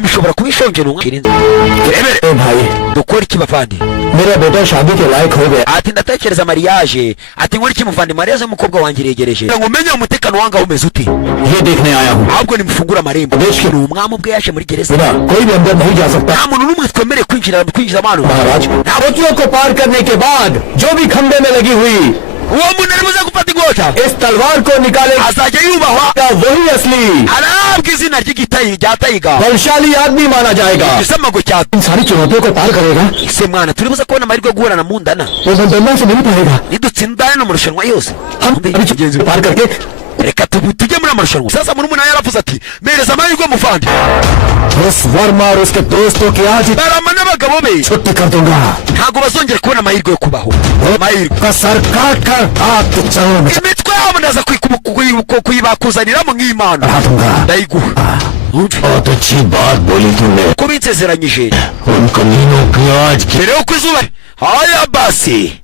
inyama ishobora kuba ishonje n'umwirinzi भाई dukora iki bavandi मेरा बेटा शादी के लायक हो गया ati ndatekereza mariage ati nkora iki muvandi mariage umukobwa wanjye yegereje ngo umenye umutekano wanga umeze uti ये देखने आया हूँ ahubwo nimufungura amarembo ni umwami ubwe yaje muri gereza कोई भी अंदर नहीं जा सकता nta muntu n'umwe twemereye kwinjira abantu महाराज बच्चों को पार करने के बाद जो भी खंबे में लगी हुई uwo muntu ari buze gufata igota इस तलवार को निकाले azajya yubahwa वही असली arabwa izina ry'igitayi rya tayiga बलशाली आदमी माना जाएगा igisamago cya इन सारी चुनौतियों को पार करेगा ese mwana turi buze kubona amahirwe yo guhura na mundana वो बंदना से नहीं पाएगा nidutsindane no marushanwa yose हम अभी चुकेंगे पार करके reka tujye muri amarushanwa sasa murumuna yaravuze ati mereza amahirwe muvandi उस वर्मा और उसके दोस्तों की आज barama n'abagabo be छुट्टी कर दूंगा ntabwo bazongera kubona amahirwe yo kubaho amahirwe का सर काट कर आपके चरणों में imitwe yabo ndaza kuyibakuzaniramo nk'imana ndayiguha बहुत अच्छी बात बोली तुमने ko binsezeranyije उन कमीनों की आज mbere yo ku izuba haya basi